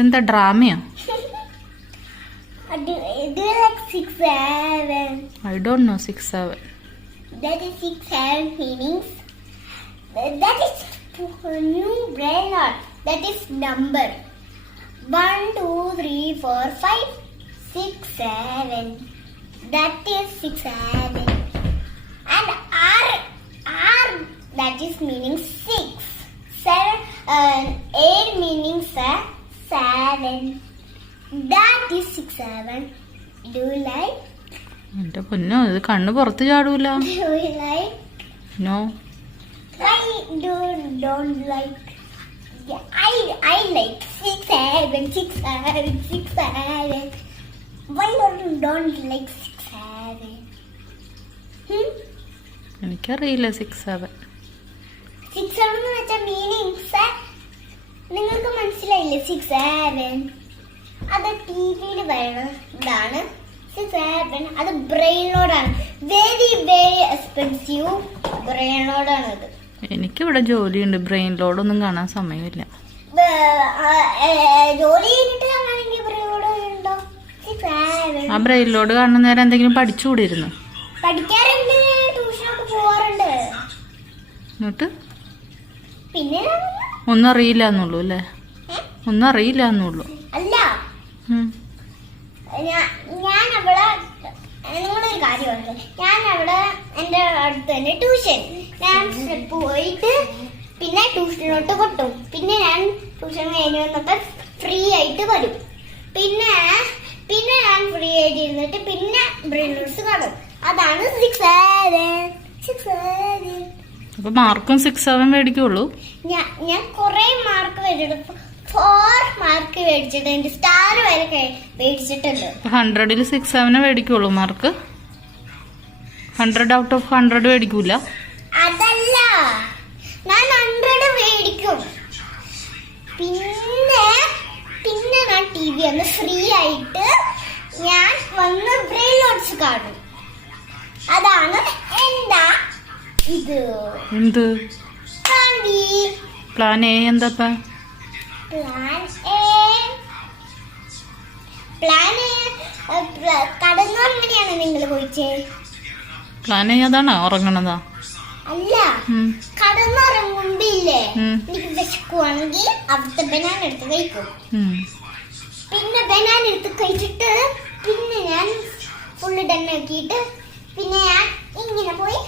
ഇതെന്താ ഡ്രാമയാ? Do you like 6, 7? I don't know 6, 7. That is 6, 7 meanings. That is new brain not. That is number. 1, 2, 3, 4, 5, 6, 7. That is 6, 7. And R that is meaning 6. 7, 8 meaning 7. That is 6, 7. Do you like? എന്റെ പൊന്നോ, ഇത് കണ്ണ് പുറത്ത് ചാടൂല. Do you like? No. I don't like. Yeah, I like 6, 7, 6, 7, 6, 7. Why don't like 6, 7? എനിക്കറിയില്ല 6, 7. 6, 7 എന്ന് വെച്ചാൽ meanings നിങ്ങൾക്ക് മനസ്സിലായില്ലേ? 6, 7 അത് ടിവിയിൽ വരുന്നതാണ്. 6, 7 അത് ബ്രെയിൻ ലോഡാണ്. വെരി വെരി എക്സ്പെൻസീവ് ബ്രെയിൻ ലോഡാണ് അത്. എനിക്കിവിടെ ജോലിയുണ്ട്, ബ്രെയിൻ ലോഡൊന്നും കാണാൻ സമയമില്ല. ജോലി കഴിഞ്ഞിട്ട് കാണാനെങ്കിൽ ബ്രെയിൻ ലോഡ് ഉണ്ടോ? 6, 7 ആ ബ്രെയിൻ ലോഡ് കാണുന്ന നേരം എന്തെങ്കിലും പഠിച്ചുകൂടിയിരുന്നു? പഠിക്കാറുണ്ട്, ട്യൂഷനൊക്കെ പോവാറുണ്ട്. എന്നിട്ട് പിന്നെ ഒന്നും അറിയില്ല എന്നുള്ളൂ അല്ലേ? ഒന്നും അറിയില്ല എന്നുള്ളൂ. അല്ല, ഞാൻ അവിടെ നിങ്ങളൊരു കാര്യം പറഞ്ഞു. ഞാൻ അവിടെ എൻ്റെ അടുത്ത് തന്നെ ട്യൂഷൻ ഞാൻ പോയിട്ട് പിന്നെ ട്യൂഷനിലോട്ട് കൊട്ടും. പിന്നെ ഞാൻ ട്യൂഷൻ കഴിഞ്ഞ് വന്നപ്പോൾ ഫ്രീ ആയിട്ട് വരും. പിന്നെ ഞാൻ ഫ്രീ ആയിട്ട് ഇരുന്നിട്ട് പിന്നെ ബ്രെയിൻ നോട്ട്സ് കാണും. അതാണ് 6, 7. അപ്പൊ മാർക്കും 6, 7 മേടിക്കുള്ളൂ. ഞാൻ കുറെ മാർക്ക് മേടിച്ചിട്ട് 4 മാർക്ക് മേടിച്ചിട്ടുണ്ട്. സ്റ്റാർ വരെ മേടിച്ചിട്ടുണ്ട്. 100ൽ 6, 7 മേടിക്കുള്ളൂ മാർക്ക്. 100 out of 100 മേടിക്കൂല. അതല്ല, ഞാൻ 100 മേടിക്കും. പിന്നെ ഞാൻ TV ഒന്ന് ഫ്രീ ആയിട്ട് ഞാൻ വന്ന് ബ്രെയിൻ നോട്ട്സ് കാണും. അതാണ് എന്താ ഇത് എന്ത് പ്ലാൻ എ? എന്താ കടന്നുറങ്ങനെയാണ് നിങ്ങൾ ചോദിച്ചേ? പ്ലാൻ എ അതാണോ ഉറങ്ങണതാ? അല്ല, കടന്നുറങ്ങുമ്പില്ലേ എനിക്ക് വിശക്കുവാണെങ്കിൽ അവിടുത്തെ ബനാന എടുത്ത് കഴിക്കും. പിന്നെ ബനാന എടുത്ത് കഴിച്ചിട്ട് പിന്നെ ഞാൻ ഫുള്ള് ഡൺ ആക്കിയിട്ട് പിന്നെ ഞാൻ ഇങ്ങനെ പോയി